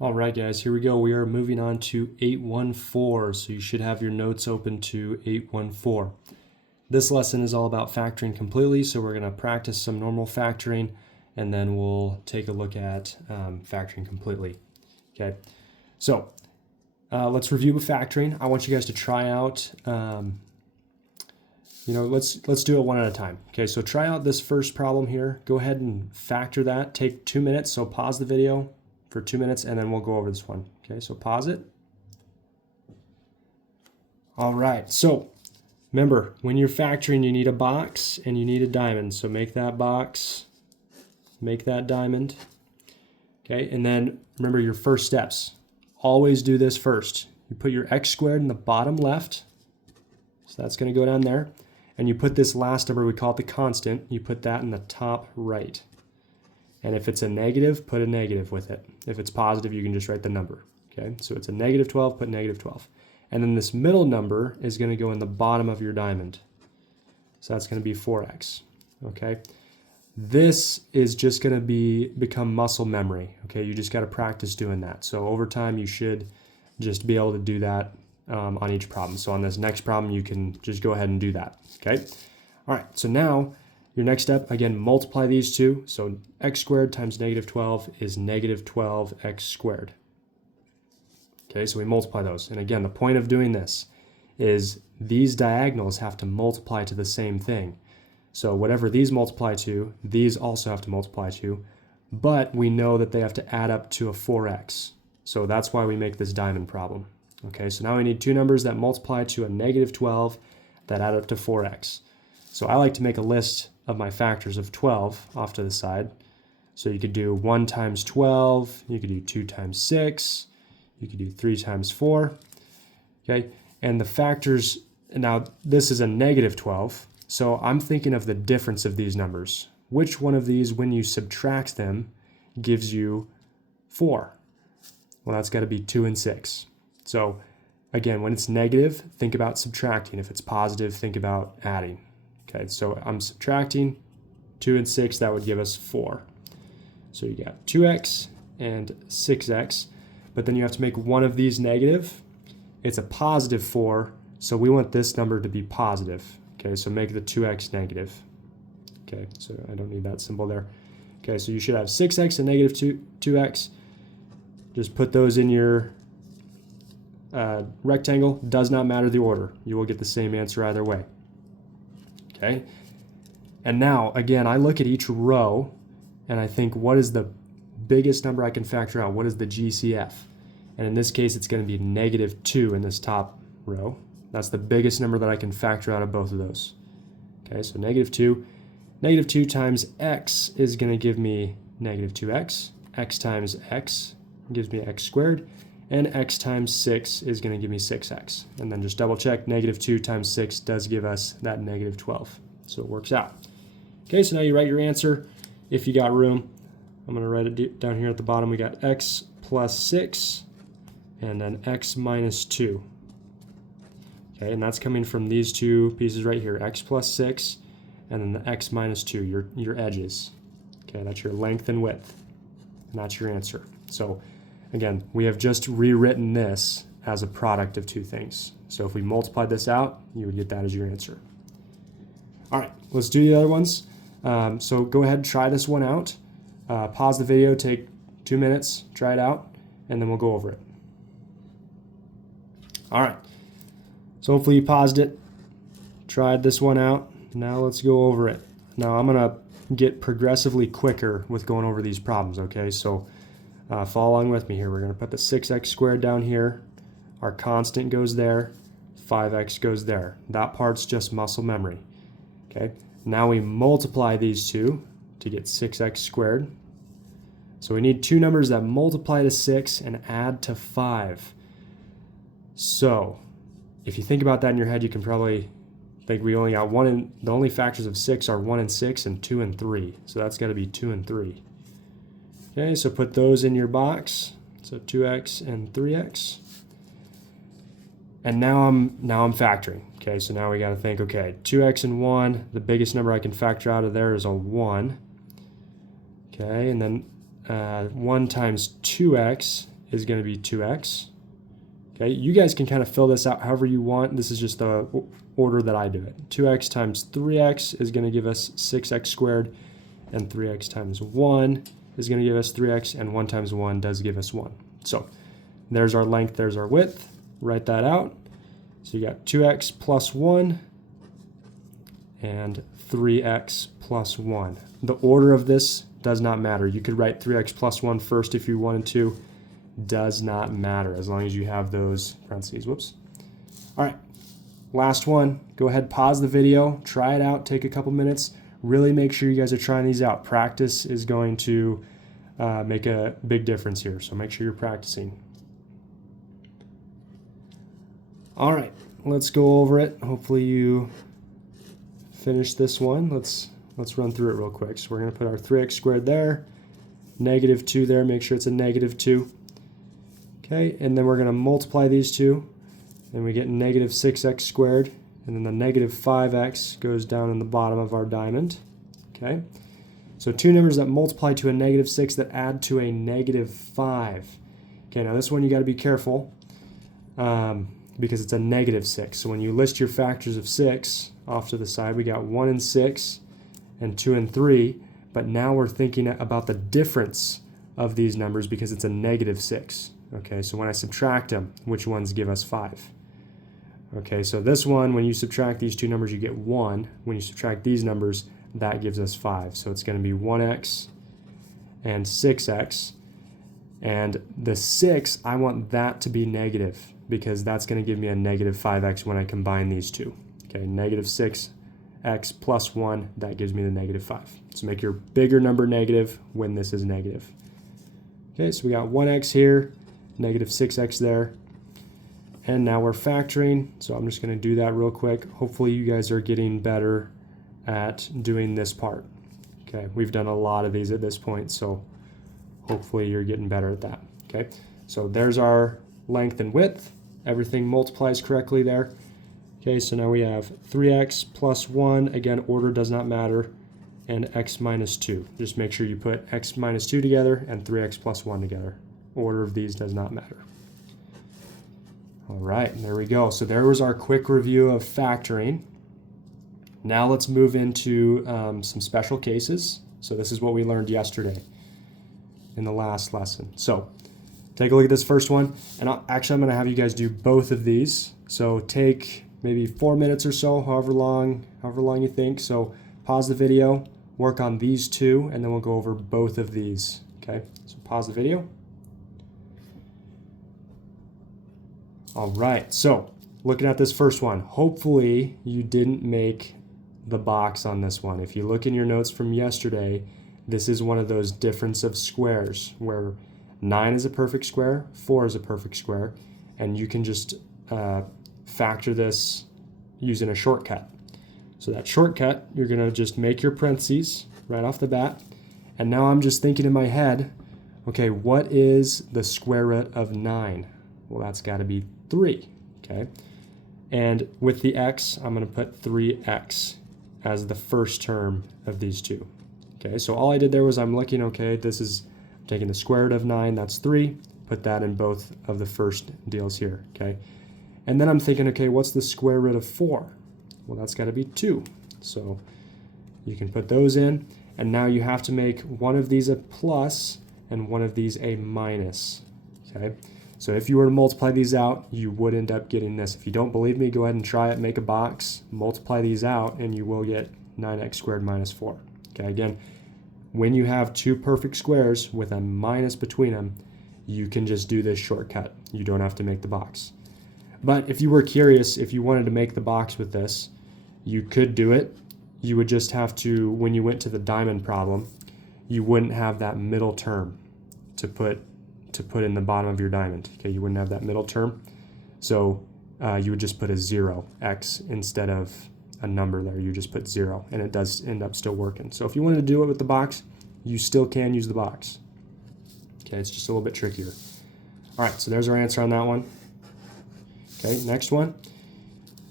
All right, guys, here we go. We are moving on to 814, so you should have your notes open to 814. This lesson is all about factoring completely, so we're going to practice some normal factoring, and then we'll take a look at factoring completely. Okay, so let's review with factoring. I want you guys to try out, let's do it one at a time. Okay, so try out this first problem here. Go ahead and factor that. Take 2 minutes, so pause the video for 2 minutes, and then we'll go over this one. Okay, so pause it. All right, so remember, when you're factoring, you need a box and you need a diamond. So make that box, make that diamond. Okay, and then remember your first steps. Always do this first. You put your x squared in the bottom left, so that's going to go down there. And you put this last number, we call it the constant, you put that in the top right. And if it's a negative, put a negative with it. If it's positive, you can just write the number. Okay, so it's a negative 12, put negative 12. And then this middle number is going to go in the bottom of your diamond. So that's going to be 4x. Okay, this is just going to become muscle memory. Okay, you just got to practice doing that. So over time, you should just be able to do that on each problem. So on this next problem, you can just go ahead and do that. Okay, all right, so now your next step, again, multiply these two. So x squared times negative 12 is negative 12x squared. Okay, so we multiply those. And again, the point of doing this is these diagonals have to multiply to the same thing. So whatever these multiply to, these also have to multiply to, but we know that they have to add up to a 4x. So that's why we make this diamond problem. Okay, so now we need two numbers that multiply to a negative 12 that add up to 4x. So I like to make a list of my factors of 12 off to the side. So you could do 1 times 12, you could do 2 times 6, you could do 3 times 4. Okay, and the factors, now this is a negative 12, so I'm thinking of the difference of these numbers. Which one of these, when you subtract them, gives you 4? Well, that's got to be 2 and 6. So again, when it's negative, think about subtracting. If it's positive, think about adding. Okay, so I'm subtracting 2 and 6, that would give us 4. So you got 2x and 6x, but then you have to make one of these negative. It's a positive 4, so we want this number to be positive. Okay, so make the 2x negative. Okay, so I don't need that symbol there. Okay, so you should have 6x and negative 2x. Just put those in your rectangle. Does not matter the order. You will get the same answer either way. Okay, and now again, I look at each row and I think, what is the biggest number I can factor out? What is the GCF? And in this case, it's going to be negative 2 in this top row. That's the biggest number that I can factor out of both of those. Okay, so negative 2. Negative 2 times x is going to give me negative 2x. X times x gives me x squared. And x times 6 is going to give me 6x. And then just double check, negative 2 times 6 does give us that negative 12. So it works out. Okay, so now you write your answer if you got room. I'm going to write it down here at the bottom. We got x plus 6 and then x minus 2. Okay, and that's coming from these two pieces right here, x plus 6 and then the x minus 2, your edges. Okay, that's your length and width. And that's your answer. So again, we have just rewritten this as a product of two things. So if we multiplied this out, you would get that as your answer. All right, let's do the other ones. So go ahead and try this one out. Pause the video, take 2 minutes, try it out, and then we'll go over it. All right, so hopefully you paused it, tried this one out. Now let's go over it. Now I'm gonna get progressively quicker with going over these problems, okay? So follow along with me here. We're going to put the 6x squared down here. Our constant goes there. 5x goes there. That part's just muscle memory. Okay. Now we multiply these two to get 6x squared. So we need two numbers that multiply to 6 and add to 5. So if you think about that in your head, you can probably think we only got the only factors of 6 are 1 and 6 and 2 and 3. So that's got to be 2 and 3. Okay, so put those in your box. So 2x and 3x. And now I'm factoring. Okay, so now we got to think, okay, 2x and 1, the biggest number I can factor out of there is a 1. Okay, and then 1 times 2x is going to be 2x. Okay, you guys can kind of fill this out however you want. This is just the order that I do it. 2x times 3x is going to give us 6x squared, and 3x times 1 is going to give us 3x, and 1 times 1 does give us 1. So there's our length, there's our width. Write that out. So you got 2x plus 1 and 3x plus 1. The order of this does not matter. You could write 3x plus 1 first if you wanted to. Does not matter as long as you have those parentheses. Whoops. All right, last one. Go ahead, pause the video, try it out, take a couple minutes. Really make sure you guys are trying these out. Practice is going to make a big difference here, so make sure you're practicing. All right, let's go over it. Hopefully you finish this one. Let's run through it real quick. So we're going to put our 3x squared there, negative 2 there, make sure it's a negative 2. Okay, and then we're going to multiply these two, and we get negative 6x squared, and then the negative 5x goes down in the bottom of our diamond. Okay, so two numbers that multiply to a negative 6 that add to a negative 5. Okay, now this one you got to be careful because it's a negative 6. So when you list your factors of 6 off to the side, we got 1 and 6 and 2 and 3, but now we're thinking about the difference of these numbers because it's a negative 6. Okay, so when I subtract them, which ones give us 5? Okay, so this one, when you subtract these two numbers, you get 1. When you subtract these numbers, that gives us 5. So it's going to be 1x and 6x. And the 6, I want that to be negative because that's going to give me a negative 5x when I combine these two. Okay, negative 6x plus 1, that gives me the negative 5. So make your bigger number negative when this is negative. Okay, so we got 1x here, negative 6x there. And now we're factoring, so I'm just going to do that real quick. Hopefully you guys are getting better at doing this part. Okay, we've done a lot of these at this point, so hopefully you're getting better at that. Okay, so there's our length and width. Everything multiplies correctly there. Okay, so now we have 3x plus 1. Again, order does not matter. And x minus 2. Just make sure you put x minus 2 together and 3x plus 1 together. Order of these does not matter. All right, there we go. So there was our quick review of factoring. Now let's move into some special cases. So this is what we learned yesterday in the last lesson. So take a look at this first one. And I'm going to have you guys do both of these. So take maybe 4 minutes or so, however long you think. So pause the video, work on these two, and then we'll go over both of these. Okay, so pause the video. All right, so looking at this first one, hopefully you didn't make the box on this one. If you look in your notes from yesterday, this is one of those difference of squares where 9 is a perfect square, 4 is a perfect square, and you can just factor this using a shortcut. So that shortcut, you're going to just make your parentheses right off the bat. And now I'm just thinking in my head, okay, what is the square root of 9? Well, that's got to be 3, okay? And with the x, I'm going to put 3x as the first term of these two. Okay, so all I did there was I'm looking, okay, this is I'm taking the square root of 9, that's 3, put that in both of the first deals here, okay? And then I'm thinking, okay, what's the square root of 4? Well, that's got to be 2. So you can put those in, and now you have to make one of these a plus and one of these a minus, okay? So if you were to multiply these out, you would end up getting this. If you don't believe me, go ahead and try it, make a box, multiply these out, and you will get 9x squared minus 4. Okay, again, when you have two perfect squares with a minus between them, you can just do this shortcut. You don't have to make the box. But if you were curious, if you wanted to make the box with this, you could do it. You would just have to, when you went to the diamond problem, you wouldn't have that middle term to put in the bottom of your diamond. Okay, you wouldn't have that middle term. So you would just put a 0, x, instead of a number there. You just put 0, and it does end up still working. So if you wanted to do it with the box, you still can use the box. Okay, it's just a little bit trickier. All right, so there's our answer on that one. Okay, next one.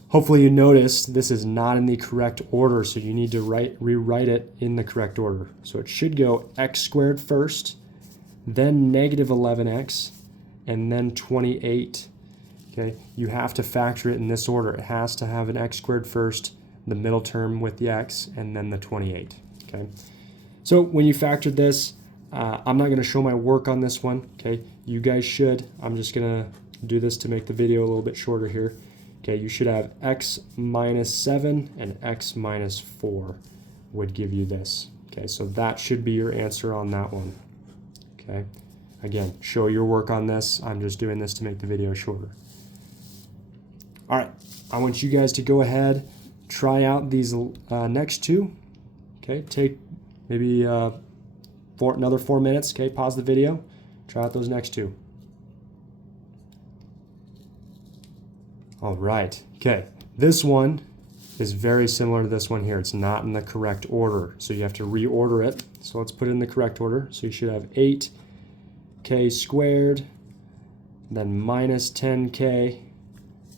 Hopefully you noticed this is not in the correct order, so you need to rewrite it in the correct order. So it should go x squared first, then negative 11x, and then 28. Okay, you have to factor it in this order. It has to have an x squared first, the middle term with the x, and then the 28. Okay, so when you factor this, I'm not going to show my work on this one. Okay, you guys should. I'm just going to do this to make the video a little bit shorter here. Okay, you should have x minus 7 and x minus 4 would give you this. Okay, so that should be your answer on that one. Okay, again, show your work on this. I'm just doing this to make the video shorter. All right, I want you guys to go ahead, try out these next two. Okay, take maybe another 4 minutes. Okay, pause the video, try out those next two. All right, okay, this one is very similar to this one here. It's not in the correct order, so you have to reorder it. So let's put it in the correct order. So you should have 8k squared, then minus 10k,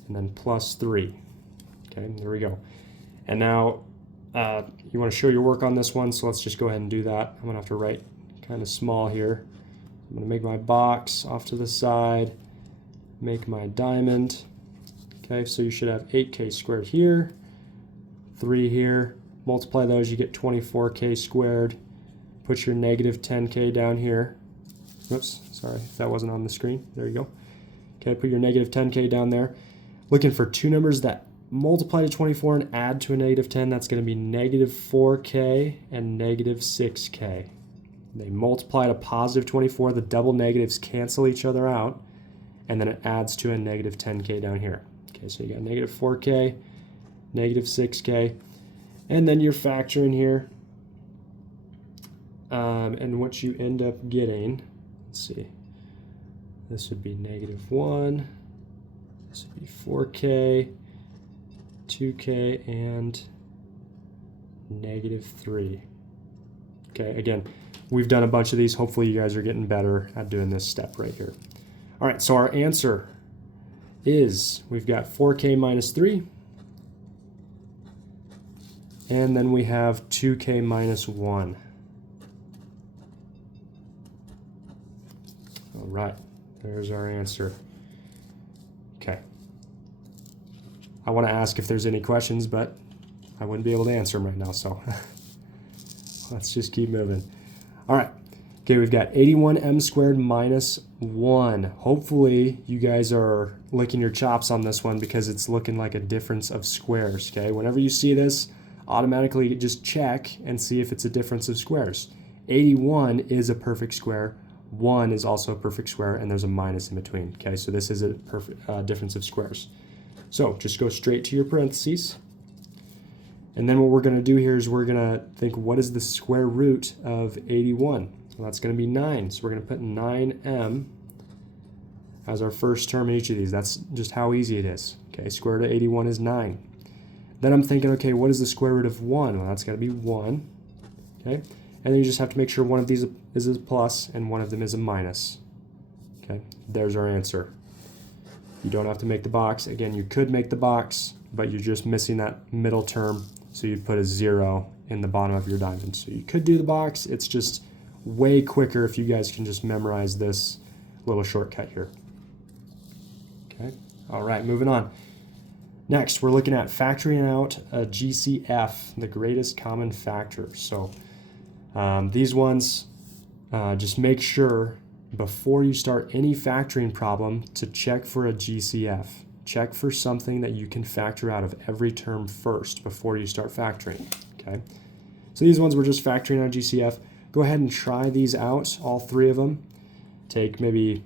and then plus 3. Okay, there we go. And now you want to show your work on this one, so let's just go ahead and do that. I'm going to have to write kind of small here. I'm going to make my box off to the side, make my diamond. Okay, so you should have 8k squared here, 3 here. Multiply those, you get 24k squared. Put your negative 10k down here. Oops, sorry if that wasn't on the screen. There you go. Okay, put your negative 10k down there. Looking for two numbers that multiply to 24 and add to a negative 10. That's going to be negative 4k and negative 6k. They multiply to positive 24. The double negatives cancel each other out, and then it adds to a negative 10k down here. Okay, so you got negative 4k, negative 6k, and then you're factoring here. And what you end up getting, let's see, this would be negative 1, this would be 4k, 2k, and negative 3. Okay, again, we've done a bunch of these. Hopefully you guys are getting better at doing this step right here. All right, so our answer is we've got 4k minus 3, and then we have 2k minus 1. All right, there's our answer. Okay. I want to ask if there's any questions, but I wouldn't be able to answer them right now, so let's just keep moving. All right. Okay, we've got 81m squared minus 1. Hopefully you guys are licking your chops on this one because it's looking like a difference of squares, okay? Whenever you see this, automatically just check and see if it's a difference of squares. 81 is a perfect square. 1 is also a perfect square, and there's a minus in between, okay? So this is a perfect difference of squares. So just go straight to your parentheses. And then what we're going to do here is we're going to think, what is the square root of 81? Well, that's going to be 9. So we're going to put 9m as our first term in each of these. That's just how easy it is. Okay, square root of 81 is 9. Then I'm thinking, okay, what is the square root of 1? Well, that's got to be 1. Okay, and then you just have to make sure one of these is a plus and one of them is a minus. Okay, there's our answer. You don't have to make the box. Again, you could make the box, but you're just missing that middle term, so you'd put a 0 in the bottom of your diamond. So you could do the box. It's just way quicker if you guys can just memorize this little shortcut here. Okay, all right, moving on. Next, we're looking at factoring out a GCF, the greatest common factor. So these ones, just make sure before you start any factoring problem to check for a GCF. Check for something that you can factor out of every term first before you start factoring, okay? So these ones we're just factoring out GCF. Go ahead and try these out, all 3 of them. Take maybe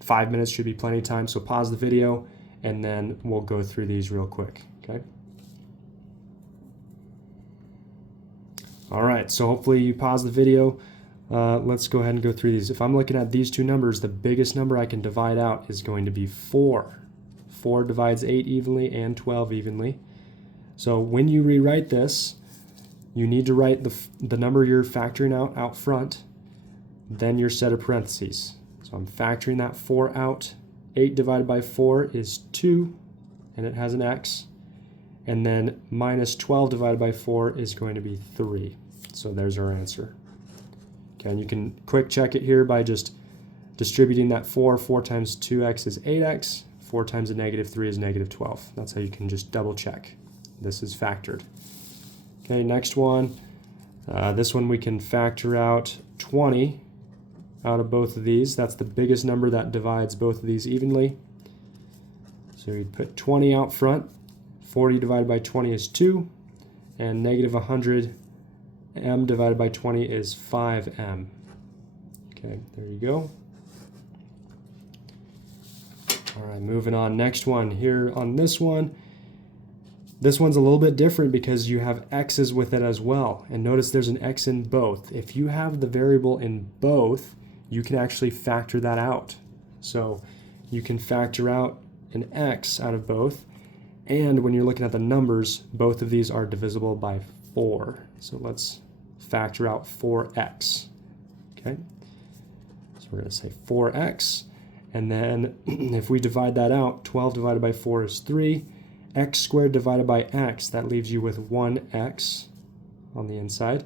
5 minutes, should be plenty of time, so pause the video and then we'll go through these real quick, okay? All right, so hopefully you pause the video. Let's go ahead and go through these. If I'm looking at these two numbers, the biggest number I can divide out is going to be 4. 4 divides 8 evenly and 12 evenly. So when you rewrite this, you need to write the number you're factoring out front, then your set of parentheses. So I'm factoring that 4 out. 8 divided by 4 is 2, and it has an x. And then minus 12 divided by 4 is going to be 3. So there's our answer. Okay, and you can quick check it here by just distributing that 4 times 2x is 8x, 4 times a negative 3 is negative 12. That's how you can just double check. This is factored. Okay, next one. This one we can factor out 20 out of both of these. That's the biggest number that divides both of these evenly. So you'd put 20 out front. 40 divided by 20 is 2. And negative 100m divided by 20 is 5m. Okay, there you go. All right, moving on. Next one here on this one. This one's a little bit different because you have x's with it as well. And notice there's an x in both. If you have the variable in both, you can actually factor that out. So you can factor out an x out of both. And when you're looking at the numbers, both of these are divisible by 4. So let's factor out 4x. Okay? So we're going to say 4x. And then if we divide that out, 12 divided by 4 is 3. X squared divided by x, that leaves you with 1x on the inside.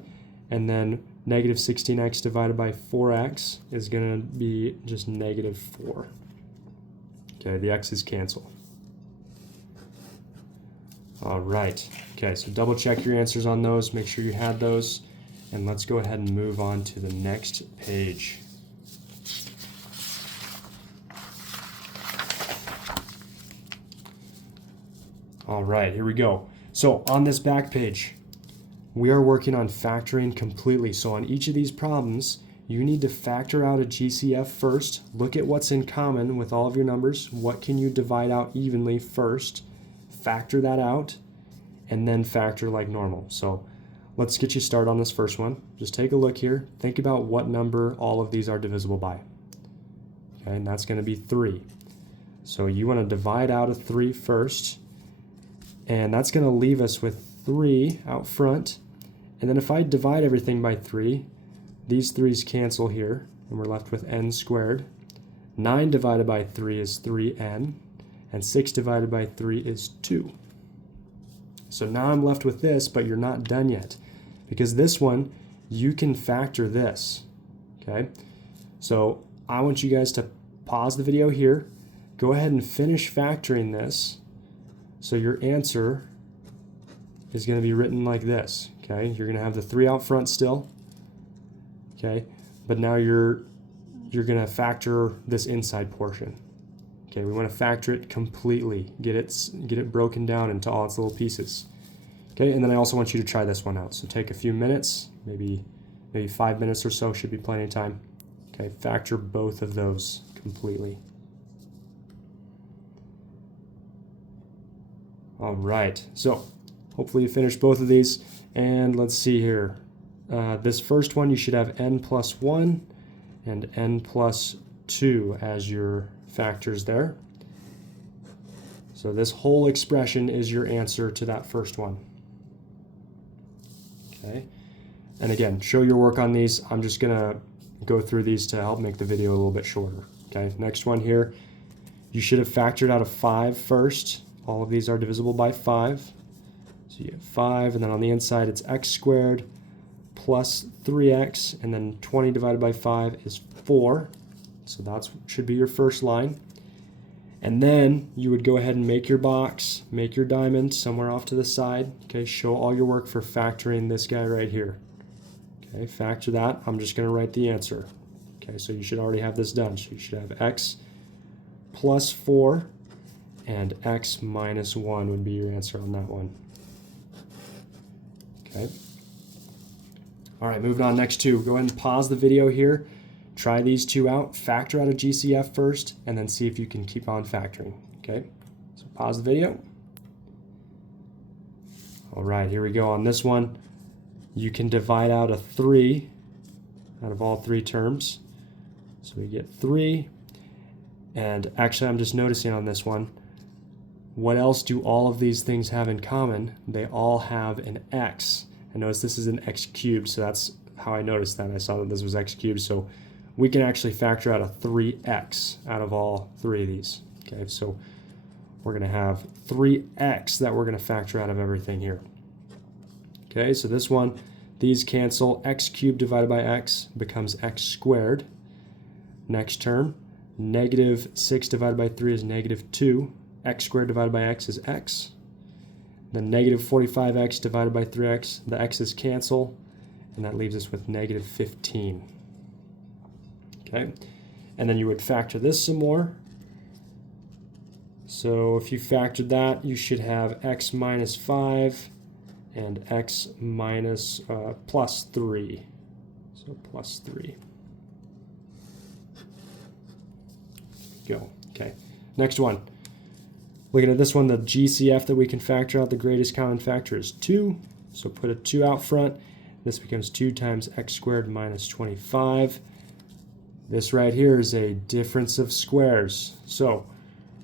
And then negative 16x divided by 4x is going to be just negative 4. Okay, the x's cancel. All right. Okay, so double check your answers on those. Make sure you had those. And let's go ahead and move on to the next page. All right, here we go. So on this back page, we are working on factoring completely. So on each of these problems, you need to factor out a GCF first. Look at what's in common with all of your numbers. What can you divide out evenly first? Factor that out, and then factor like normal. So let's get you started on this first one. Just take a look here. Think about what number all of these are divisible by. Okay, and that's going to be 3. So you want to divide out a 3 first. And that's going to leave us with 3 out front. And then if I divide everything by 3, these 3's cancel here, and we're left with n squared. 9 divided by 3 is 3n, and 6 divided by 3 is 2. So now I'm left with this, but you're not done yet. Because this one, you can factor this, okay? So I want you guys to pause the video here, go ahead and finish factoring this. So your answer is going to be written like this, okay? You're going to have the 3 out front still, okay? But now you're going to factor this inside portion. Okay, we want to factor it completely, get it broken down into all its little pieces. Okay, and then I also want you to try this one out. So take a few minutes, maybe 5 minutes or so should be plenty of time. Okay, factor both of those completely. All right, so hopefully you finished both of these. And let's see here. This first one, you should have n plus 1 and n plus 2 as your factors there. So this whole expression is your answer to that first one. Okay, and again, show your work on these. I'm just going to go through these to help make the video a little bit shorter. Okay, next one here, you should have factored out a 5 first. All of these are divisible by 5. So you get 5, and then on the inside it's x squared plus 3x, and then 20 divided by 5 is 4. So that should be your first line. And then you would go ahead and make your box, make your diamond somewhere off to the side. Okay, show all your work for factoring this guy right here. Okay, factor that. I'm just going to write the answer. Okay, so you should already have this done. So you should have x plus 4 and x minus 1 would be your answer on that one. Okay. All right, moving on. Next two. Go ahead and pause the video here. Try these two out. Factor out a GCF first, and then see if you can keep on factoring. Okay, so pause the video. All right, here we go. On this one, you can divide out a 3 out of all 3 terms. So we get 3. And actually, I'm just noticing on this one, what else do all of these things have in common? They all have an x. And notice this is an x cubed, so that's how I noticed that. I saw that this was x cubed, so we can actually factor out a 3x out of all 3 of these. Okay, so we're going to have 3x that we're going to factor out of everything here. Okay, so this one, these cancel. X cubed divided by x becomes x squared. Next term, negative 6 divided by 3 is negative 2. X squared divided by x is x. Then negative 45x divided by 3x, the x's cancel, and that leaves us with negative 15. Okay, and then you would factor this some more. So if you factored that, you should have x minus 5 and x minus plus 3. So plus 3. Go. Okay, next one. Looking at this one, the GCF that we can factor out, the greatest common factor is 2. So put a 2 out front. This becomes 2 times x squared minus 25. This right here is a difference of squares. So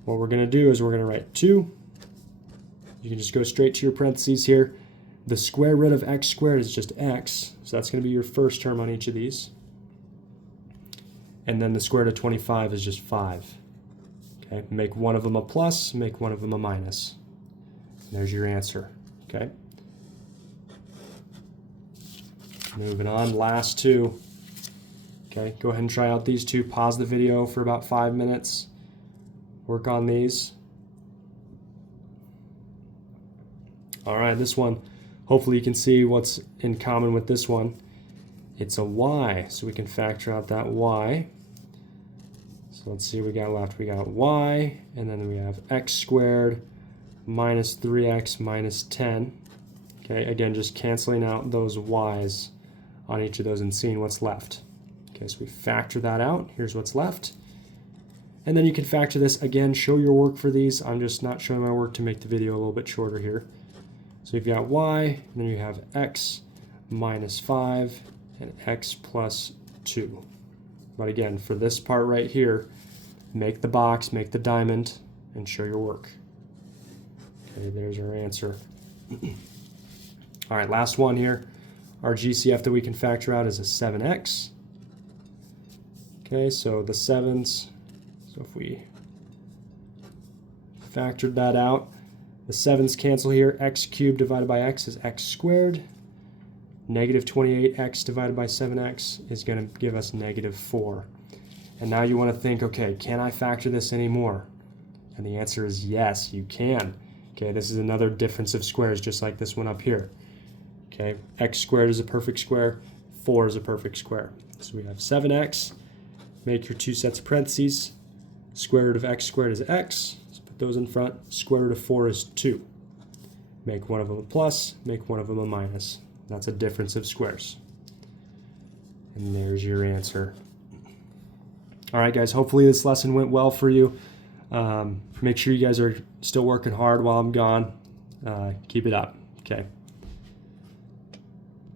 what we're going to do is we're going to write 2. You can just go straight to your parentheses here. The square root of x squared is just x. So that's going to be your first term on each of these. And then the square root of 25 is just 5. Okay, make one of them a plus, make one of them a minus. And there's your answer. Okay. Moving on, last two. Okay, go ahead and try out these two. Pause the video for about 5 minutes. Work on these. All right, this one, hopefully you can see what's in common with this one. It's a y, so we can factor out that y. So let's see what we got left. We got y, and then we have x squared minus 3x minus 10. Okay, again, just canceling out those y's on each of those and seeing what's left. Okay, so we factor that out. Here's what's left. And then you can factor this. Again, show your work for these. I'm just not showing my work to make the video a little bit shorter here. So you've got y, and then you have x minus 5 and x plus 2. But again, for this part right here, make the box, make the diamond, and show your work. Okay, there's our answer. All right, last one here. Our GCF that we can factor out is a 7x. Okay, so the 7s, so if we factored that out, the 7s cancel here. X cubed divided by x is x squared. Negative 28x divided by 7x is going to give us negative 4. And now you want to think, okay, can I factor this anymore? And the answer is yes, you can. Okay, this is another difference of squares, just like this one up here. Okay, x squared is a perfect square, 4 is a perfect square. So we have 7x, make your two sets of parentheses. Square root of x squared is x, so put those in front. Square root of 4 is 2. Make one of them a plus, make one of them a minus. That's a difference of squares. And there's your answer. All right, guys, hopefully this lesson went well for you. Make sure you guys are still working hard while I'm gone. Keep it up. Okay.